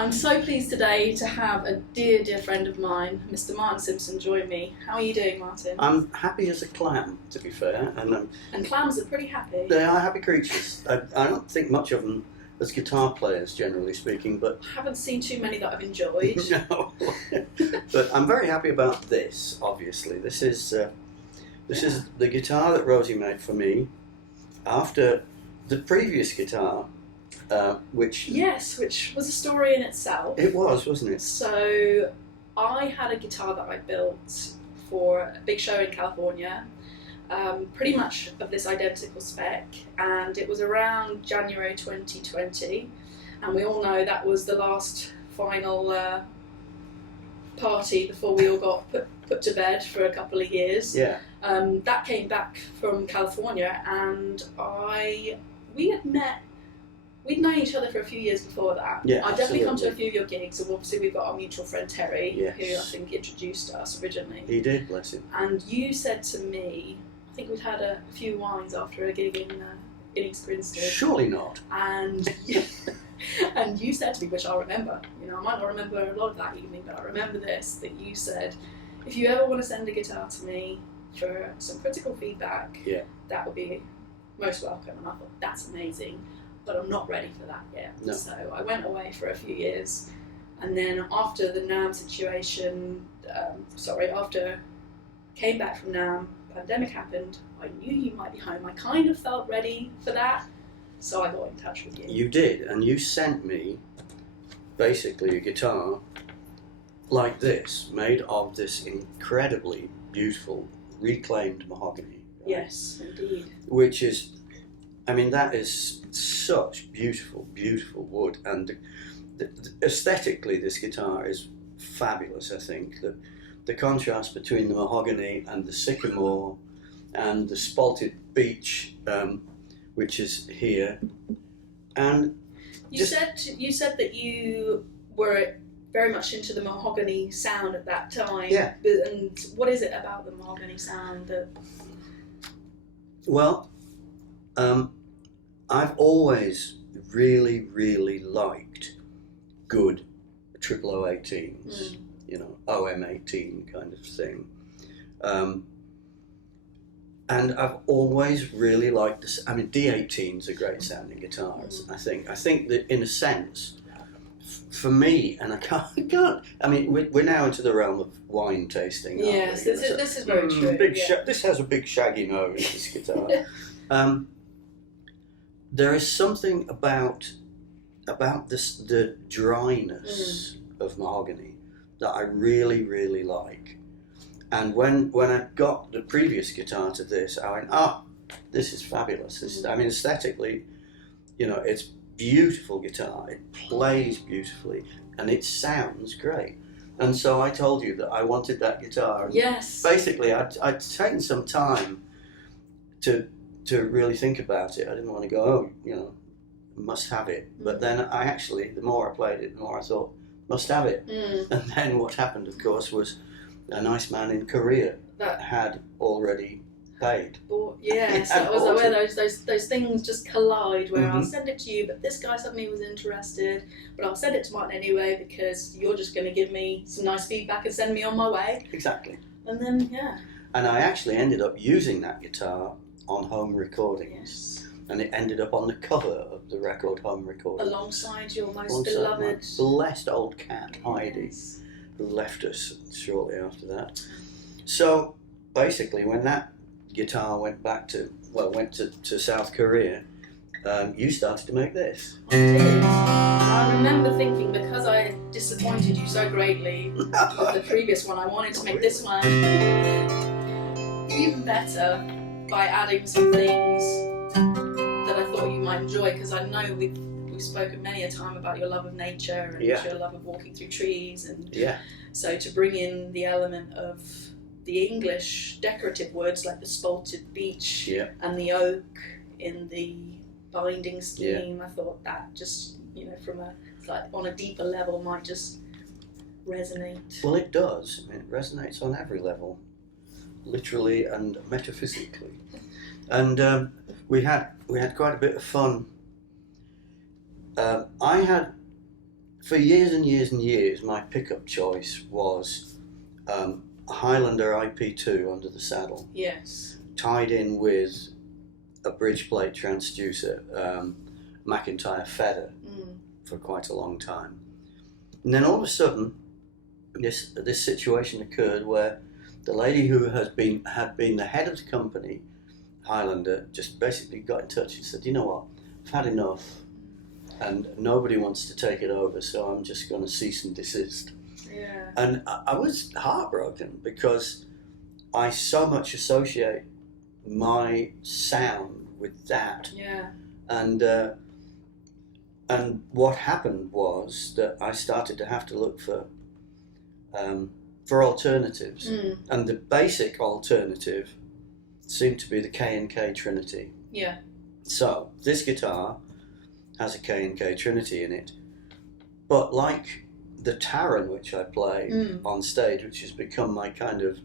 I'm so pleased today to have a dear, dear friend of mine, Mr. Martin Simpson, join me. How are you doing, Martin? I'm happy as a clam, to be fair. And clams are pretty happy. They are happy creatures. I don't think much of them as guitar players, generally speaking, but... I haven't seen too many that I've enjoyed. No. But I'm very happy about this, obviously. This is the guitar that Rosie made for me after the previous guitar, which was a story in itself. It was, wasn't it? So I had a guitar that I built for a big show in California, pretty much of this identical spec, and it was around January 2020, and we all know that was the last final party before we all got put to bed for a couple of years. Yeah. That came back from California, and we'd known each other for a few years before that. Yeah, I'd definitely come to a absolutely. few of your gigs, and obviously we've got our mutual friend Terry, Yes. who I think introduced us originally. He did, bless him. And you said to me, I think we'd had a few wines after a gig in East Grinstead. Surely not. And you said to me, which I'll remember, I might not remember a lot of that evening, but I remember this, that you said, if you ever want to send a guitar to me for some critical feedback, that would be most welcome. And I thought, that's amazing, but I'm not ready for that yet. No. So I went away for a few years, and then after the NAMM situation, after came back from NAMM, pandemic happened, I knew you might be home. I kind of felt ready for that, so I got in touch with you. You did, and you sent me basically a guitar like this, made of this incredibly beautiful reclaimed mahogany. Right? Yes, indeed. Which is, that is such beautiful, beautiful wood, and aesthetically this guitar is fabulous. I think the contrast between the mahogany and the sycamore and the spalted beech, which is here, and you said that you were very much into the mahogany sound at that time. Yeah. And what is it about the mahogany sound that? Well, I've always really, really liked good 0018s, OM18 kind of thing. And I've always really liked this. D18s are great sounding guitars. I think that in a sense, for me, and I can't. We're now into the realm of wine tasting. Yes, aren't we? this is very true. This has a big shaggy nose. This guitar. There is something about the dryness of mahogany that I really, really like. And when I got the previous guitar to this, I went, this is fabulous. This is, aesthetically, it's beautiful guitar. It plays beautifully, and it sounds great. And so I told you that I wanted that guitar. Yes. Basically, I'd taken some time to really think about it. I didn't want to go, must have it. But then the more I played it, the more I thought, must have it. And then what happened, of course, was a nice man in Korea that had already paid. So it was where those things just collide, where I'll send it to you, but this guy suddenly was interested, but I'll send it to Martin anyway because you're just going to give me some nice feedback and send me on my way. Exactly. And then, And I actually ended up using that guitar on home recordings. Yes. And it ended up on the cover of the record Home Recording. Alongside your most beloved... my blessed old cat, Heidi, who left us shortly after that. So, basically, when that guitar went to South Korea, you started to make this. I did. And I remember thinking, because I disappointed you so greatly with the previous one, I wanted to make this one even better by adding some things that I thought you might enjoy, because I know we've spoken many a time about your love of nature and your love of walking through trees, and so to bring in the element of the English decorative woods like the spalted beech and the oak in the binding scheme, I thought that just on a deeper level might just resonate. Well, it does. It resonates on every level, literally and metaphysically. And we had quite a bit of fun. I had for years and years and years, my pickup choice was a Highlander IP2 under the saddle. Yes. Tied in with a bridge plate transducer, McIntyre Feather, for quite a long time. And then all of a sudden, this situation occurred where the lady who had been the head of the company, Highlander, just basically got in touch and said, you know what, I've had enough and nobody wants to take it over, so I'm just going to cease and desist. Yeah. And I was heartbroken because I so much associate my sound with that. Yeah. And what happened was that I started to have to look for alternatives, and the basic alternative seemed to be the K&K Trinity. Yeah. So this guitar has a K&K Trinity in it, but like the Taran, which I play on stage, which has become my kind of,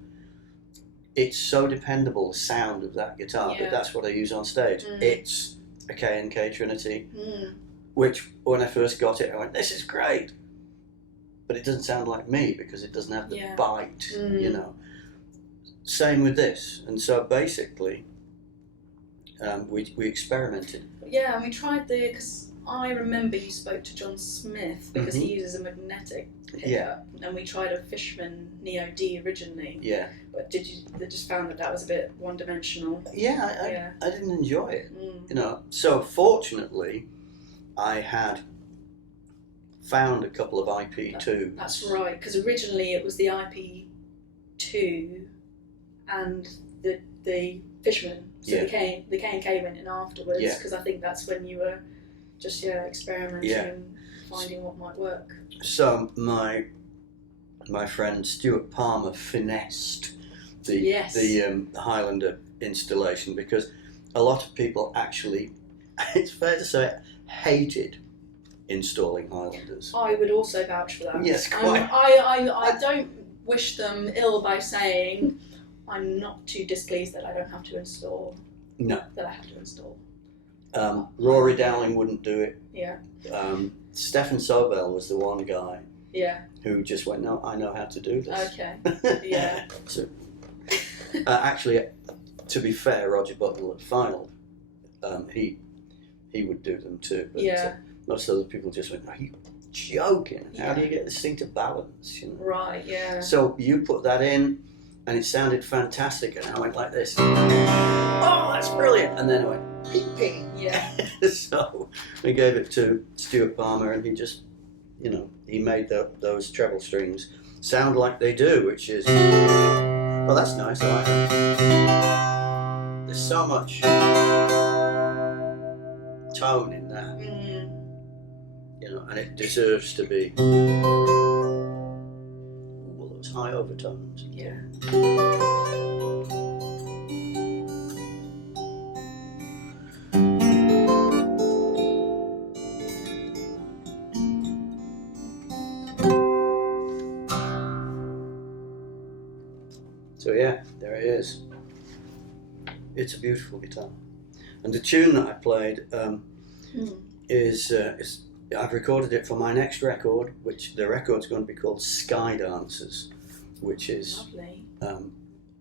it's so dependable, the sound of that guitar, but that's what I use on stage. It's a K&K Trinity, which when I first got it, I went, this is great. But it doesn't sound like me because it doesn't have the bite, you know. Same with this. And so basically, we experimented. Yeah, and we tried because I remember you spoke to John Smith because he uses a magnetic pickup, and we tried a Fishman Neo D originally. Yeah. But they just found that was a bit one-dimensional? Yeah, I didn't enjoy it, you know. So fortunately, I had found a couple of IP2s. That's right, because originally it was the IP2 and the Fishman. So the K&K went in afterwards, because I think that's when you were just experimenting and finding what might work. So my friend Stuart Palmer finessed the Highlander installation, because a lot of people actually, it's fair to say, hated installing Highlanders. I would also vouch for that. Yes, quite. I don't wish them ill by saying I'm not too displeased that I don't have to install. No. That I have to install. Rory Dowling wouldn't do it. Yeah. Stefan Sobel was the one guy. Yeah. Who just went, no, I know how to do this. Okay. Yeah. So, actually, to be fair, Roger Butler at Final, he would do them too. But, most other people just went, are you joking? How do you get this thing to balance? You know? Right, yeah. So you put that in, and it sounded fantastic, and I went like this. Oh, that's brilliant! And then I went, ping, ping. Yeah. So we gave it to Stuart Palmer, and he just, you know, he made those treble strings sound like they do, which is, well, that's nice. I like that. There's so much tone in that. You know, and it deserves to be. Well, those high overtones. Yeah. So yeah, there it is. It's a beautiful guitar, and the tune that I played is I've recorded it for my next record, which the record's going to be called Sky Dancers, which is a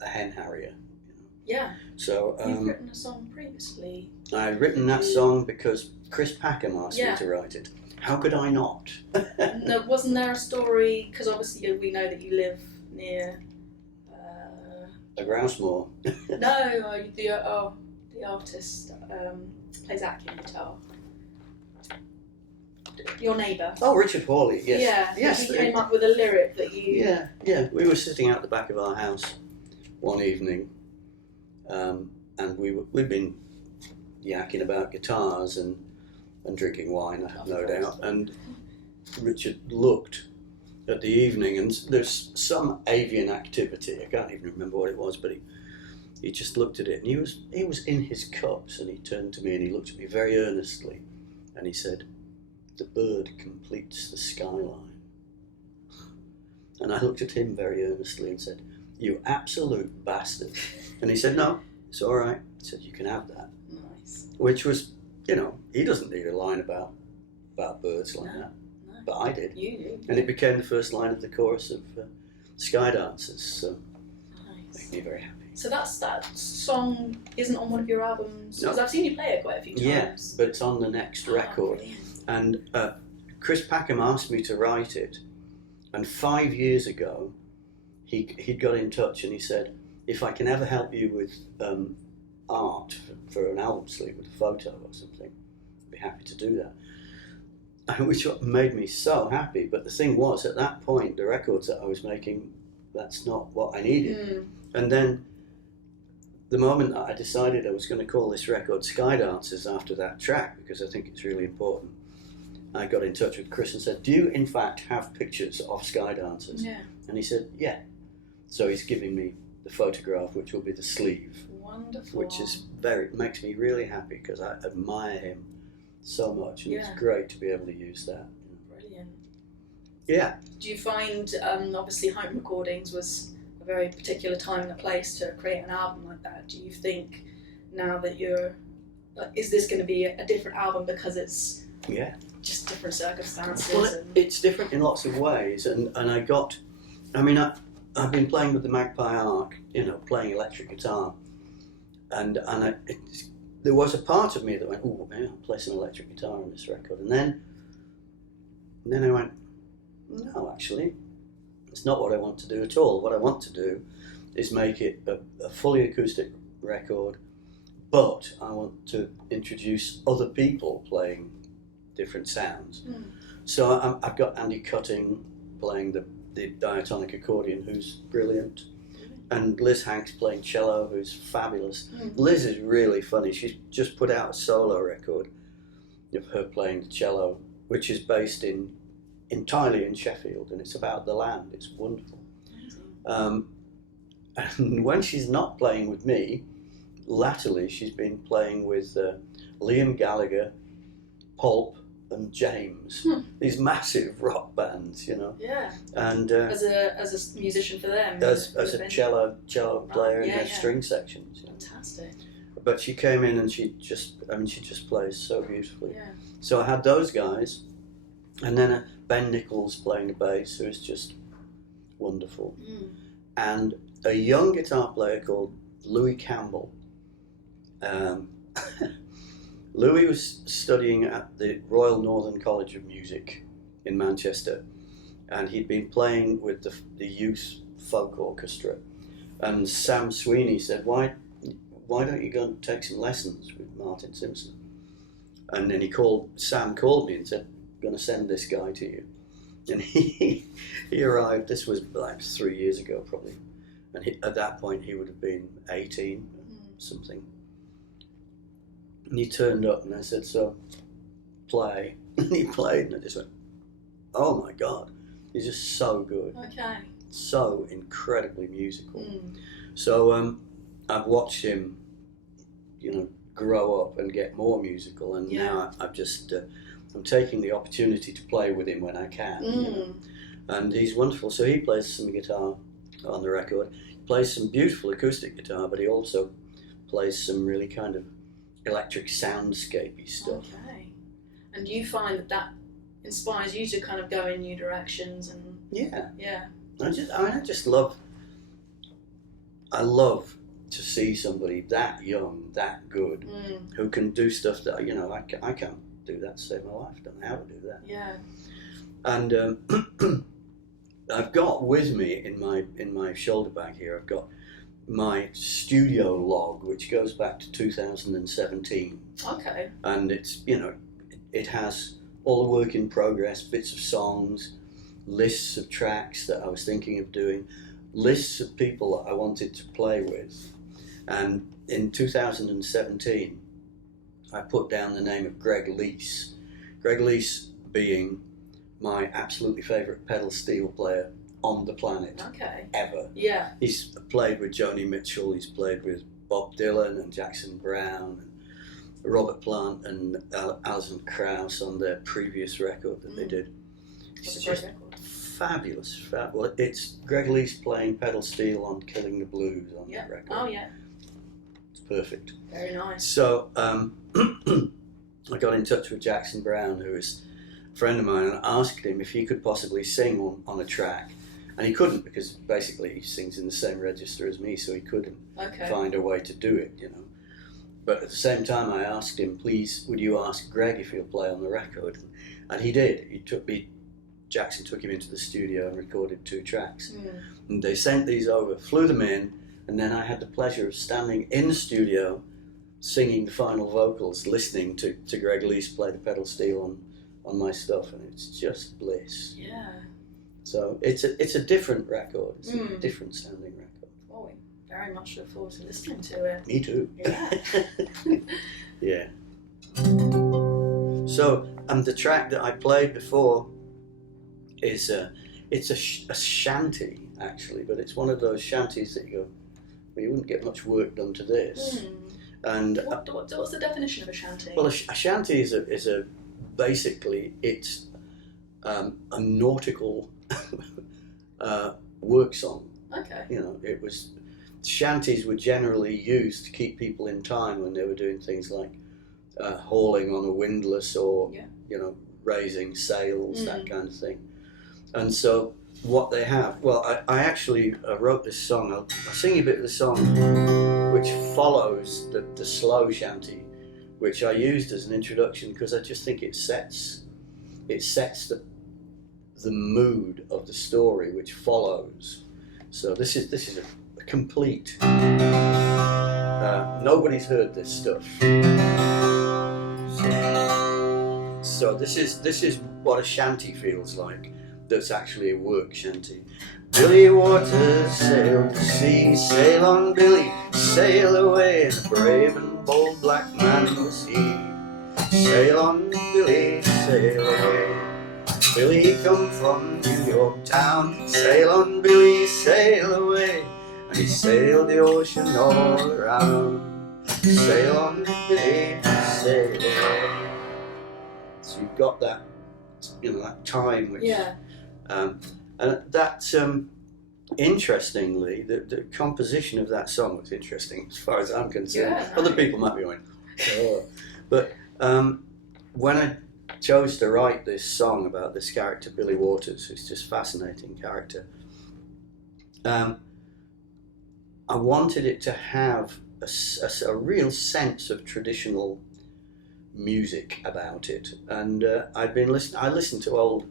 hen harrier. You know. Yeah. So you've written a song previously. I'd written that song because Chris Packham asked me to write it. How could I not? No, wasn't there a story? Because obviously we know that you live near. A Grousemore. No, the artist plays Atkins guitar. Your neighbour. Oh, Richard Hawley, yes. Yeah, yes, he came up with a lyric that you... Yeah. We were sitting out the back of our house one evening, and we'd been yakking about guitars and drinking wine, I have no doubt, and Richard looked at the evening, and there's some avian activity, I can't even remember what it was, but he just looked at it, and he was in his cups, and he turned to me and he looked at me very earnestly, and he said, "The bird completes the skyline." And I looked at him very earnestly and said, "You absolute bastard." And he said, "No, it's all right." He said, "You can have that." Nice. Which was, you know, he doesn't need a line about birds like that. No. but I did. You did. And it became the first line of the chorus of Sky Dancers, so Nice. made me very happy. So that song isn't on one of your albums? Because I've seen you play it quite a few times. Yeah, but it's on the next record. Brilliant. And Chris Packham asked me to write it, and 5 years ago he got in touch and he said, if I can ever help you with art for an album sleeve with a photo or something, I'd be happy to do that. Which made me so happy. But the thing was, at that point, the records that I was making, that's not what I needed. And then the moment that I decided I was going to call this record Sky Dancers after that track, because I think it's really important, I got in touch with Chris and said, do you in fact have pictures of Sky Dancers? Yeah. And he said, yeah. So he's giving me the photograph, which will be the sleeve. Wonderful. Which is makes me really happy because I admire him so much, and it's Yeah. great to be able to use that. Brilliant. Yeah. Do you find, obviously home recordings was a very particular time and a place to create an album like that? Do you think now that is this going to be a different album because it's just different circumstances? Well, it's different in lots of ways, and I've been playing with the Magpie Arc, playing electric guitar, and there was a part of me that went, oh, maybe I'll play some electric guitar on this record, and then I went, no, actually, it's not what I want to do at all. What I want to do is make it a fully acoustic record, but I want to introduce other people playing different sounds. So I've got Andy Cutting playing the diatonic accordion, who's brilliant, and Liz Hanks playing cello, who's fabulous. Liz is really funny. She's just put out a solo record of her playing the cello, which is based entirely in Sheffield, and it's about the land. It's wonderful. And when she's not playing with me, latterly she's been playing with Liam Gallagher, Pulp, and James. These massive rock bands, Yeah. And as a musician for them. as a cello player in her string sections. Fantastic. But she came in and she just plays so beautifully. Yeah. So I had those guys, and then Ben Nichols playing the bass, who is just wonderful, and a young guitar player called Louis Campbell. Louis was studying at the Royal Northern College of Music in Manchester, and he'd been playing with the youth folk orchestra. And Sam Sweeney said, why don't you go and take some lessons with Martin Simpson? And then Sam called me and said, I'm going to send this guy to you. And he arrived, this was like 3 years ago probably, and at that point he would have been 18 something. And he turned up and I said, so, play. And he played and I just went, oh my God, he's just so good. Okay. So incredibly musical. So I've watched him, grow up and get more musical, and now I've just, I'm taking the opportunity to play with him when I can. And he's wonderful. So he plays some guitar on the record. He plays some beautiful acoustic guitar, but he also plays some really kind of electric soundscapey stuff. Okay. And you find that inspires you to kind of go in new directions and I love to see somebody that young, that good, who can do stuff that I can't do that to save my life. I don't know how to do that. Yeah. And I've got with me in my shoulder bag here, I've got my studio log, which goes back to 2017. Okay. And it's, it has all the work in progress, bits of songs, lists of tracks that I was thinking of doing, lists of people that I wanted to play with. And in 2017, I put down the name of Greg Leese. Greg Leese being my absolutely favourite pedal steel player on the planet ever. Yeah. He's played with Joni Mitchell, he's played with Bob Dylan and Jackson Browne and Robert Plant and Alison Krauss on their previous record that they did. It's just fabulous. Well, it's Greg Leese playing pedal steel on Killing the Blues on that record. Oh yeah. It's perfect. Very nice. So I got in touch with Jackson Browne, who is friend of mine and asked him if he could possibly sing on a track. And he couldn't, because basically he sings in the same register as me, so he couldn't find a way to do it, you know. But at the same time, I asked him, please, would you ask Greg if he'll play on the record? And he did. Jackson took him into the studio and recorded 2 tracks. And they sent these over, flew them in, and then I had the pleasure of standing in the studio, singing the final vocals, listening to Greg Leese play the pedal steel on my stuff, and it's just bliss. Yeah. So it's a different record. It's a different sounding record. Oh, we very much look forward to listening to it. Me too. Yeah. Yeah. So, the track that I played before is it's a shanty actually, but it's one of those shanties that you go, well, you wouldn't get much work done to this. And what's the definition of a shanty? Well, a shanty is a basically it's a nautical work song. Okay. You know, shanties were generally used to keep people in time when they were doing things like hauling on a windlass or you know, raising sails, that kind of thing. And so what they have, well, I actually wrote this song. I'll sing you a bit of the song which follows the slow shanty, which I used as an introduction because I just think it sets the mood of the story which follows. So this is a complete. Nobody's heard this stuff. So this is what a shanty feels like. That's actually a work shanty. Billy Waters sailed the sea, sail on Billy, sail away, and a brave and bold black man was he. Sail on Billy, sail away. Billy come from New York town, sail on Billy, sail away, and he sailed the ocean all around. Sail on Billy, sail away. So you've got that, you know, that time which and that's interestingly the composition of that song was interesting as far as I'm concerned. Other people might be going, oh. But when I chose to write this song about this character Billy Waters, who's just a fascinating character, I wanted it to have a real sense of traditional music about it, and I listened to old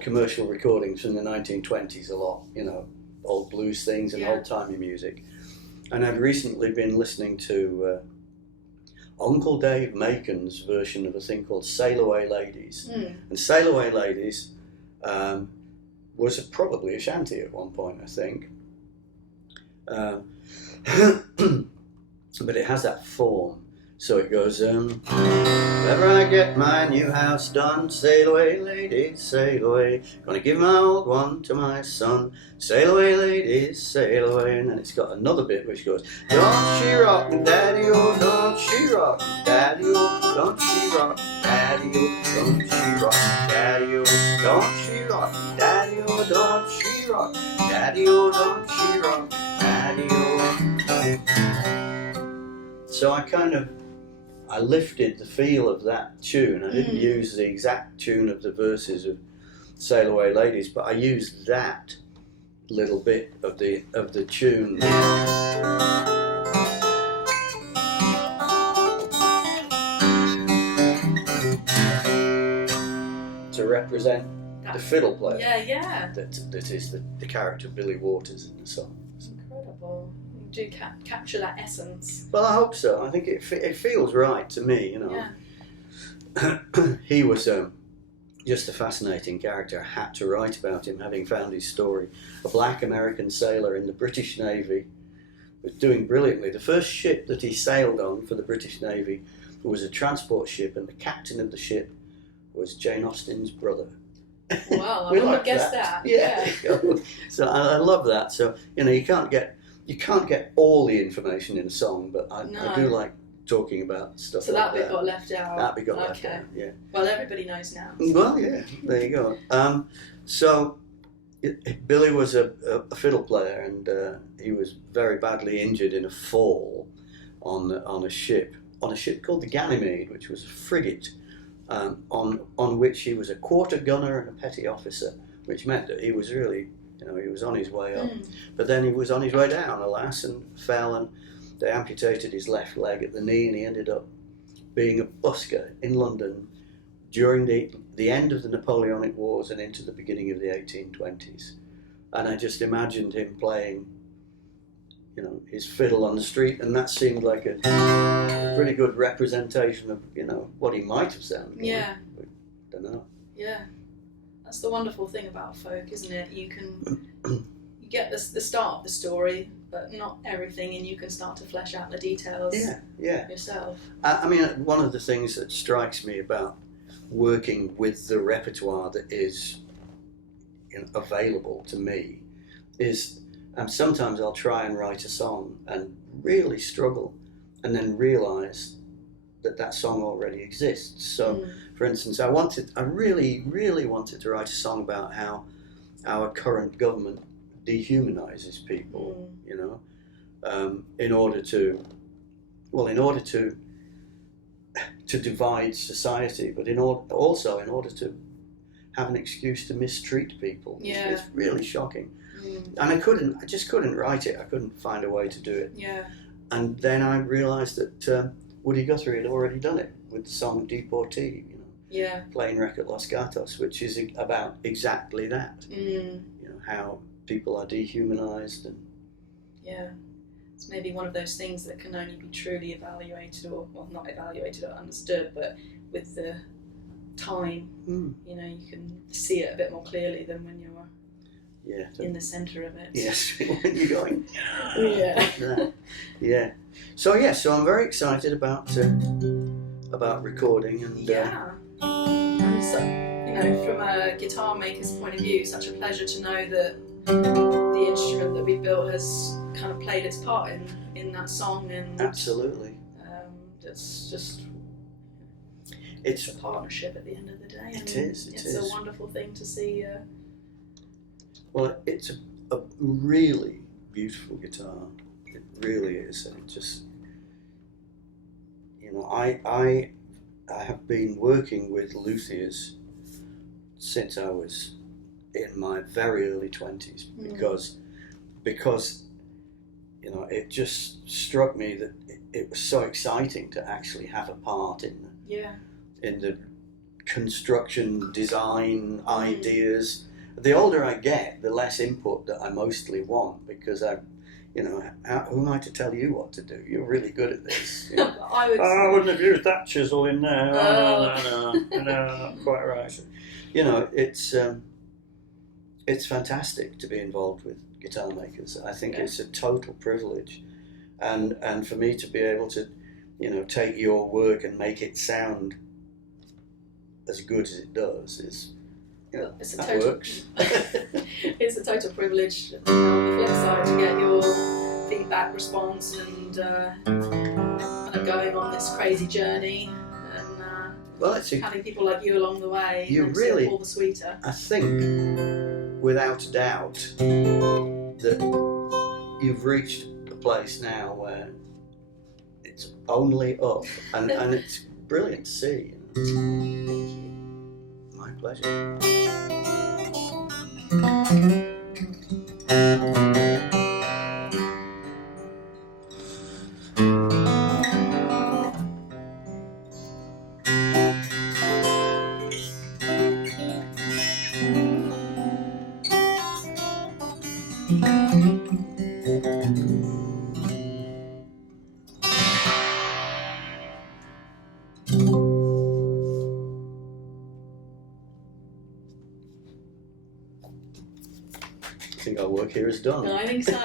commercial recordings from the 1920s a lot, you know, old blues things and old-timey music. And I've recently been listening to Uncle Dave Macon's version of a thing called Sail Away Ladies. And Sail Away Ladies was probably a shanty at one point, I think. But it has that form. So it goes, whenever I get my new house done, sail away, ladies, sail away. Gonna give my old one to my son. Sail away, ladies, sail away. And then it's got another bit which goes, don't she rock, daddy, oh, don't she rock, daddy, oh, don't she rock, daddy, oh, don't she rock, daddy, oh, don't she rock, daddy, oh, don't she rock, daddy, oh, don't she rock, daddy, oh. So I lifted the feel of that tune. I didn't use the exact tune of the verses of Sail Away Ladies, but I used that little bit of the tune to represent the fiddle player. That is the character Billy Waters in the song. It's incredible. Do capture that essence. Well, I hope so. I think it feels right to me, you know. He was just a fascinating character. I had to write about him, having found his story. A black American sailor in the British Navy, was doing brilliantly. The first ship that he sailed on for the British Navy was a transport ship, and the captain of the ship was Jane Austen's brother. Wow, I wouldn't have guessed that. Yeah. So I love that. So, you know, you can't get all the information in a song, but I do like talking about stuff so like that. So that bit got left out. That bit got left out, yeah. Well, everybody knows now. Well, yeah, there you go. So Billy was a fiddle player, and he was very badly injured in a fall on a ship called the Ganymede, which was a frigate. on which he was a quarter gunner and a petty officer, which meant that he was really, he was on his way up. But then he was on his way down, alas, and fell, and they amputated his left leg at the knee, and he ended up being a busker in London during the end of the Napoleonic Wars and into the beginning of the 1820s. And I just imagined him playing, his fiddle on the street, and that seemed like a pretty good representation of, what he might have sounded like. Yeah. But I don't know. Yeah. That's the wonderful thing about folk, isn't it? You get the start of the story, but not everything, and you can start to flesh out the details yourself. I mean, one of the things that strikes me about working with the repertoire that is available to me is sometimes I'll try and write a song and really struggle, and then realise that song already exists. So, for instance, I really, really wanted to write a song about how our current government dehumanises people, in order to divide society, but also in order to have an excuse to mistreat people. Yeah. It's really shocking. And I just couldn't write it. I couldn't find a way to do it. Yeah. And then I realised that Woody Guthrie had already done it with the song Deportee, playing Record Los Gatos, which is about exactly that. How people are dehumanised. And it's maybe one of those things that can only be truly evaluated, or not evaluated or understood, but with the time, you can see it a bit more clearly than when you're in the centre of it. Yes, when you're going. Yeah. So I'm very excited about recording and. And so, from a guitar maker's point of view, such a pleasure to know that the instrument that we built has kind of played its part in that song, and absolutely. It's just. It's a partnership at the end of the day. It is. It's a wonderful thing to see. Well, it's a really beautiful guitar. It really is, and it just, I have been working with luthiers since I was in my very early 20s, because it just struck me that it was so exciting to actually have a part in the construction, design, ideas. The older I get, the less input that I mostly want, because who am I to tell you what to do? You're really good at this. I wouldn't have used that chisel in there. No, not quite right. It's fantastic to be involved with guitar makers. I think it's a total privilege, and for me to be able to, take your work and make it sound as good as it does is. It's a total privilege. On the flip side, to get your feedback, response, and going on this crazy journey, and having people like you along the way. Makes all the sweeter. I think, without a doubt, that you've reached a place now where it's only up, and it's brilliant to see. Thank you. My pleasure. I think our work here is done. I think so.